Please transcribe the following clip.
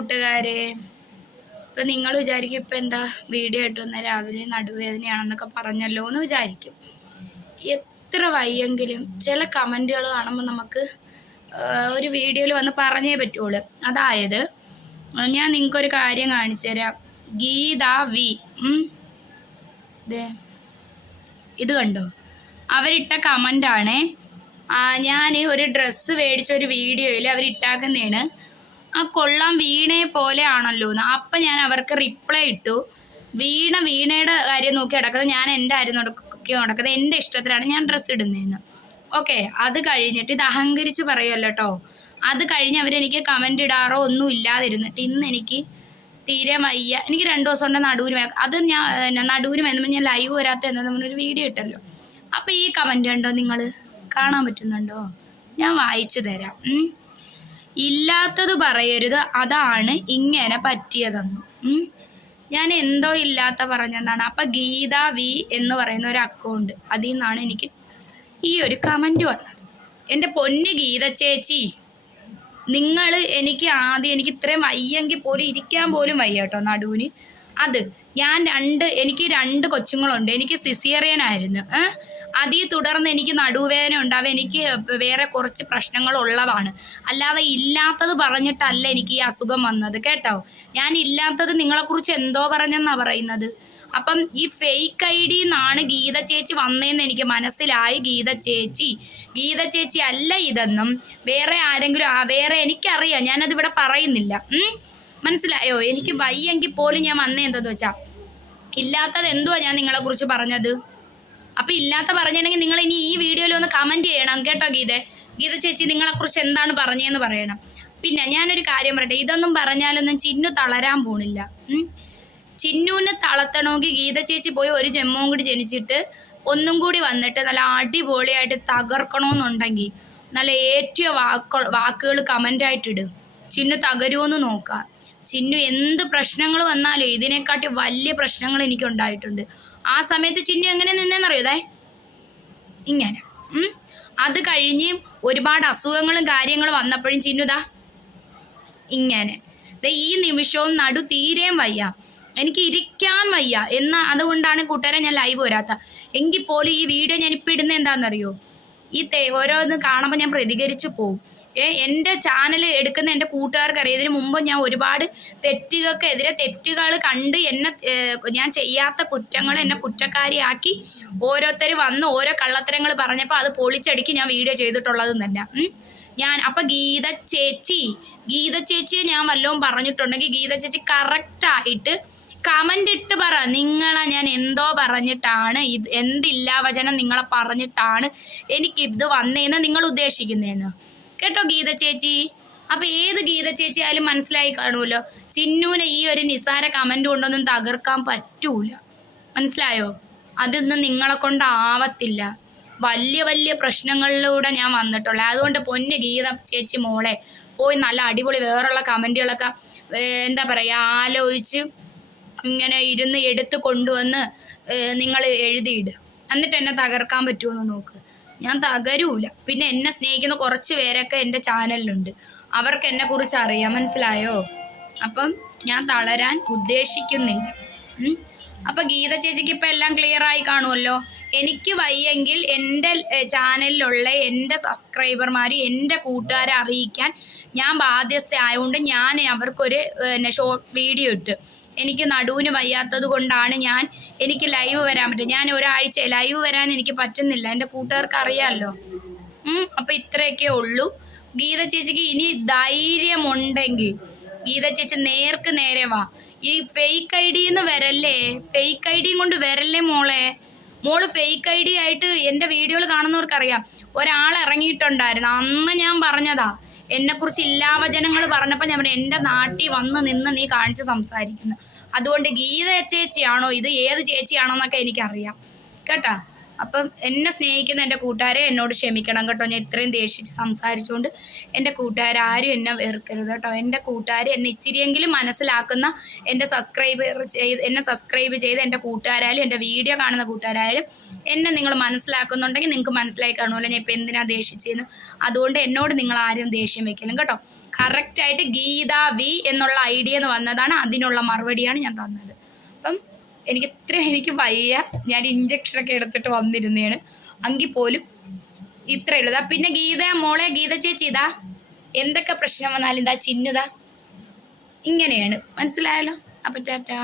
കൂട്ടുകാരെ. ഇപ്പം നിങ്ങൾ വിചാരിക്കും ഇപ്പം എന്താ വീഡിയോ ഇട്ടുന്ന രാവിലെ നടുവേദനയാണെന്നൊക്കെ പറഞ്ഞല്ലോ എന്ന് വിചാരിക്കും. എത്ര വയ്യെങ്കിലും ചില കമൻറ്റുകൾ കാണുമ്പോൾ നമുക്ക് ഒരു വീഡിയോയിൽ വന്ന് പറഞ്ഞേ പറ്റുള്ളൂ. അതായത് ഞാൻ നിങ്ങൾക്കൊരു കാര്യം കാണിച്ചു തരാം. ഗീത വി ഇത് കണ്ടോ, അവരിട്ട കമൻ്റാണ്. ഞാൻ ഒരു ഡ്രസ്സ് മേടിച്ചൊരു വീഡിയോയിൽ അവരിട്ടാക്കുന്നതാണ് കൊള്ളാം വീണയെ പോലെ ആണല്ലോ എന്ന്. അപ്പം ഞാൻ അവർക്ക് റിപ്ലൈ ഇട്ടു, വീണയുടെ കാര്യം നോക്കി നടക്കുന്നത്, ഞാൻ എൻ്റെ കാര്യം നോക്കി നടക്കുന്നത്, എൻ്റെ ഇഷ്ടത്തിലാണ് ഞാൻ ഡ്രസ്സ് ഇടുന്നതെന്ന്. ഓക്കെ, അത് കഴിഞ്ഞിട്ട് ഇത് അഹങ്കരിച്ച് പറയുമല്ലോ കേട്ടോ. അത് കഴിഞ്ഞ് അവരെനിക്ക് കമൻ്റ് ഇടാറോ ഒന്നും ഇല്ലാതിരുന്നിട്ട് ഇന്ന് എനിക്ക് തീരെ വയ്യ, എനിക്ക് 2 ദിവസം കൊണ്ട് നടുവിന് അത് ഞാൻ നടുവിന് വരുമ്പോൾ ഞാൻ ലൈവ് വരാത്ത എന്താ ഒരു വീഡിയോ ഇട്ടല്ലോ. അപ്പോൾ ഈ കമൻ്റ് ഉണ്ടോ, നിങ്ങൾ കാണാൻ പറ്റുന്നുണ്ടോ? ഞാൻ വായിച്ചു തരാം. ഇല്ലാത്തത് പറയരുത്, അതാണ് ഇങ്ങനെ പറ്റിയതെന്ന്. ഞാൻ എന്തോ ഇല്ലാത്ത പറഞ്ഞെന്നാണ്. അപ്പം ഗീത വി എന്ന് പറയുന്ന ഒരു അക്കൗണ്ട്, അതിൽ നിന്നാണ് എനിക്ക് ഈ ഒരു കമൻറ്റ് വന്നത്. എൻ്റെ പൊന്ന് ഗീത ചേച്ചി, നിങ്ങൾ എനിക്ക് ഇത്രയും വയ്യെങ്കിൽ പോലും ഇരിക്കാൻ പോലും വയ്യ കേട്ടോ നടുവിന്. എനിക്ക് 2 കൊച്ചുങ്ങളുണ്ട്. എനിക്ക് സിസേറിയനായിരുന്നു. അതിൽ തുടർന്ന് എനിക്ക് നടുവേദന ഉണ്ടാവും. എനിക്ക് വേറെ കുറച്ച് പ്രശ്നങ്ങളുള്ളതാണ്. അല്ലാതെ ഇല്ലാത്തത് പറഞ്ഞിട്ടല്ല എനിക്ക് ഈ അസുഖം വന്നത് കേട്ടോ. ഞാൻ ഇല്ലാത്തത് നിങ്ങളെക്കുറിച്ച് എന്തോ പറഞ്ഞെന്നാണ് പറയുന്നത്. അപ്പം ഈ ഫേക്ക് ID നിന്നാണ് ഗീത ചേച്ചി വന്നതെന്ന് എനിക്ക് മനസ്സിലായി. ഗീത ചേച്ചി അല്ല ഇതെന്നും വേറെ ആരെങ്കിലും വേറെ എനിക്കറിയാം, ഞാനതിവിടെ പറയുന്നില്ല. മനസ്സിലായോ? എനിക്ക് വയ്യെങ്കിൽ പോലും ഞാൻ വന്നേ എന്താന്ന് വെച്ചാൽ ഇല്ലാത്തത് എന്തുവാ ഞാൻ നിങ്ങളെക്കുറിച്ച് പറഞ്ഞത്. അപ്പം ഇല്ലാത്ത പറഞ്ഞിട്ടുണ്ടെങ്കിൽ നിങ്ങൾ ഇനി ഈ വീഡിയോയിൽ ഒന്ന് കമൻറ്റ് ചെയ്യണം കേട്ടോ. ഗീത ചേച്ചി നിങ്ങളെക്കുറിച്ച് എന്താണ് പറഞ്ഞതെന്ന് പറയണം. പിന്നെ ഞാനൊരു കാര്യം പറയട്ടെ, ഇതൊന്നും പറഞ്ഞാലൊന്നും ചിന്നു തളരാൻ പോണില്ല. ചിന്നുവിനെ തളർത്തണമെങ്കിൽ ഗീത ചേച്ചി പോയി ഒരു ജന്മവും കൂടി ജനിച്ചിട്ട് ഒന്നും കൂടി വന്നിട്ട് നല്ല അടിപൊളിയായിട്ട് തകർക്കണമെന്നുണ്ടെങ്കിൽ നല്ല ഏറ്റിയ വാക്കുകൾ കമൻ്റായിട്ടിടും. ചിന്നു തകരുമെന്ന് നോക്കാം. ചിന്നു എന്ത് പ്രശ്നങ്ങൾ വന്നാലും ഇതിനെക്കാട്ടി വലിയ പ്രശ്നങ്ങൾ എനിക്കുണ്ടായിട്ടുണ്ട്. ആ സമയത്ത് ചിന്നു എങ്ങനെ നിന്നെന്നറിയോ? ഇങ്ങനെ. അത് കഴിഞ്ഞ് ഒരുപാട് അസുഖങ്ങളും കാര്യങ്ങളും വന്നപ്പോഴും ചിന്നുതാ ഇങ്ങനെ. ഈ നിമിഷവും നടു തീരെയും വയ്യ, എനിക്ക് ഇരിക്കാൻ വയ്യ അതുകൊണ്ടാണ് കൂട്ടുകാരെ ഞാൻ ലൈവ് വരാത്ത. എങ്കിൽ പോലും ഈ വീഡിയോ ഞാനിപ്പോൾ ഇടുന്നത് എന്താണെന്നറിയോ? ഓരോന്ന് കാണുമ്പോൾ ഞാൻ പ്രതികരിച്ചു പോവും. എൻ്റെ ചാനൽ എടുക്കുന്ന എൻ്റെ കൂട്ടുകാർക്കറിയാം. ഇതിന് മുമ്പ് ഞാൻ ഒരുപാട് തെറ്റുകൾ കണ്ട് ഞാൻ ചെയ്യാത്ത കുറ്റങ്ങൾ എന്നെ കുറ്റക്കാരിയാക്കി ഓരോരുത്തർ വന്ന് ഓരോ കള്ളത്തരങ്ങൾ പറഞ്ഞപ്പോൾ അത് പൊളിച്ചടുക്കി ഞാൻ വീഡിയോ ചെയ്തിട്ടുള്ളതും തന്നെ. അപ്പം ഗീത ചേച്ചിയെ ഞാൻ വല്ലതും പറഞ്ഞിട്ടുണ്ടെങ്കിൽ ഗീത ചേച്ചി കറക്റ്റായിട്ട് കമൻ്റ് ഇട്ട് പറ, നിങ്ങളെ ഞാൻ എന്തോ പറഞ്ഞിട്ടാണ് എന്തില്ലാ വചനം നിങ്ങളെ പറഞ്ഞിട്ടാണ് എനിക്ക് ഇത് വന്നതെന്ന് നിങ്ങൾ ഉദ്ദേശിക്കുന്നതെന്ന് കേട്ടോ ഗീത ചേച്ചി. അപ്പം ഏത് ഗീത ചേച്ചി ആയാലും മനസ്സിലായി കാണുമല്ലോ, ചിന്നുവിനെ ഈ ഒരു നിസ്സാര കമൻ്റ് കൊണ്ടൊന്നും തകർക്കാൻ പറ്റൂല. മനസ്സിലായോ? അതൊന്നും നിങ്ങളെ കൊണ്ടാവത്തില്ല. വലിയ വലിയ പ്രശ്നങ്ങളിലൂടെ ഞാൻ വന്നിട്ടുള്ളത്. അതുകൊണ്ട് പൊന്ന് ഗീത ചേച്ചി മോളെ പോയി നല്ല അടിപൊളി വേറുള്ള കമൻറ്റുകളൊക്കെ എന്താ പറയുക ആലോചിച്ച് ഇങ്ങനെ ഇരുന്ന് എടുത്ത് കൊണ്ടുവന്ന് നിങ്ങൾ എഴുതിയിട്. എന്നിട്ട് എന്നെ തകർക്കാൻ പറ്റുമെന്ന് നോക്ക്. ഞാൻ തകരൂല. പിന്നെ എന്നെ സ്നേഹിക്കുന്ന കുറച്ച് പേരൊക്കെ എൻ്റെ ചാനലിലുണ്ട്, അവർക്ക് എന്നെക്കുറിച്ച് അറിയാം. മനസ്സിലായോ? അപ്പം ഞാൻ തളരാൻ ഉദ്ദേശിക്കുന്നില്ല. അപ്പം ഗീത ചേച്ചിക്ക് ഇപ്പം എല്ലാം ക്ലിയറായി കാണുമല്ലോ. എനിക്ക് വയ്യെങ്കിൽ എൻ്റെ ചാനലിലുള്ള എൻ്റെ സബ്സ്ക്രൈബർമാർ എൻ്റെ കൂട്ടുകാരെ അറിയിക്കാൻ ഞാൻ ബാധ്യസ്ഥ ആയതുകൊണ്ട് ഞാൻ അവർക്കൊരു ഷോർട്ട് വീഡിയോ ഇട്ട്. എനിക്ക് നടുവിന് വയ്യാത്തത് കൊണ്ടാണ് എനിക്ക് ലൈവ് വരാൻ പറ്റും. ഞാൻ ഒരാഴ്ച ലൈവ് വരാൻ എനിക്ക് പറ്റുന്നില്ല, എൻ്റെ കൂട്ടുകാർക്ക് അറിയാമല്ലോ. അപ്പം ഇത്രയൊക്കെ ഉള്ളൂ. ഗീത ചേച്ചിക്ക് ഇനി ധൈര്യമുണ്ടെങ്കിൽ ഗീത ചേച്ചി നേരെ വാ. ഈ ഫേക്ക് ID വരല്ലേ, ഫേക്ക് ID കൊണ്ട് വരല്ലേ മോള് ഫേക്ക് ID ആയിട്ട് എൻ്റെ വീഡിയോകൾ കാണുന്നവർക്കറിയാം. ഒരാൾ ഇറങ്ങിയിട്ടുണ്ടായിരുന്നു, അന്ന് ഞാൻ പറഞ്ഞതാ എന്നെക്കുറിച്ച് ഇല്ലാവചനങ്ങൾ പറഞ്ഞപ്പോൾ ഞാൻ എൻ്റെ നാട്ടിൽ വന്ന് നിന്ന് നീ കാണിച്ച് സംസാരിക്കുന്നു. അതുകൊണ്ട് ഗീത ചേച്ചിയാണോ ഇത്, ഏത് ചേച്ചിയാണോ എന്നൊക്കെ എനിക്കറിയാം കേട്ടോ. അപ്പം എന്നെ സ്നേഹിക്കുന്ന എൻ്റെ കൂട്ടുകാരെ എന്നോട് ക്ഷമിക്കണം കേട്ടോ. ഞാൻ ഇത്രയും ദേഷിച്ച് സംസാരിച്ചുകൊണ്ട് എൻ്റെ കൂട്ടുകാരും എന്നെ വെറുക്കരുത് കേട്ടോ. എൻ്റെ കൂട്ടുകാർ എന്നെ ഇച്ചിരിയെങ്കിലും മനസ്സിലാക്കുന്ന എന്നെ സബ്സ്ക്രൈബ് ചെയ്ത് എൻ്റെ കൂട്ടുകാരായാലും എൻ്റെ വീഡിയോ കാണുന്ന കൂട്ടുകാരായാലും എന്നെ നിങ്ങൾ മനസ്സിലാക്കുന്നുണ്ടെങ്കിൽ നിങ്ങൾക്ക് മനസ്സിലായി കാണുമല്ലോ ഞാൻ ഇപ്പം എന്തിനാണ് ദേഷിച്ചതെന്ന്. അതുകൊണ്ട് എന്നോട് നിങ്ങൾ ആരും ദേഷ്യം വെക്കണം കേട്ടോ. കറക്റ്റായിട്ട് ഗീത വി എന്നുള്ള ഐഡിയ എന്ന് വന്നതാണ്. അതിനുള്ള മറുപടിയാണ് ഞാൻ തന്നത്. അപ്പം എനിക്ക് വയ്യ, ഞാൻ ഇഞ്ചക്ഷനൊക്കെ എടുത്തിട്ട് വന്നിരുന്നതാണ്. എങ്കിൽ പോലും ഇത്രയേ ഉള്ളൂ. പിന്നെ ഗീത ചേച്ചി ഇതാ എന്തൊക്കെ പ്രശ്നം വന്നാലും ഇതാ ചിന്നുതാ ഇങ്ങനെയാണ്, മനസ്സിലായല്ലോ. അപ്പം ടാറ്റാ.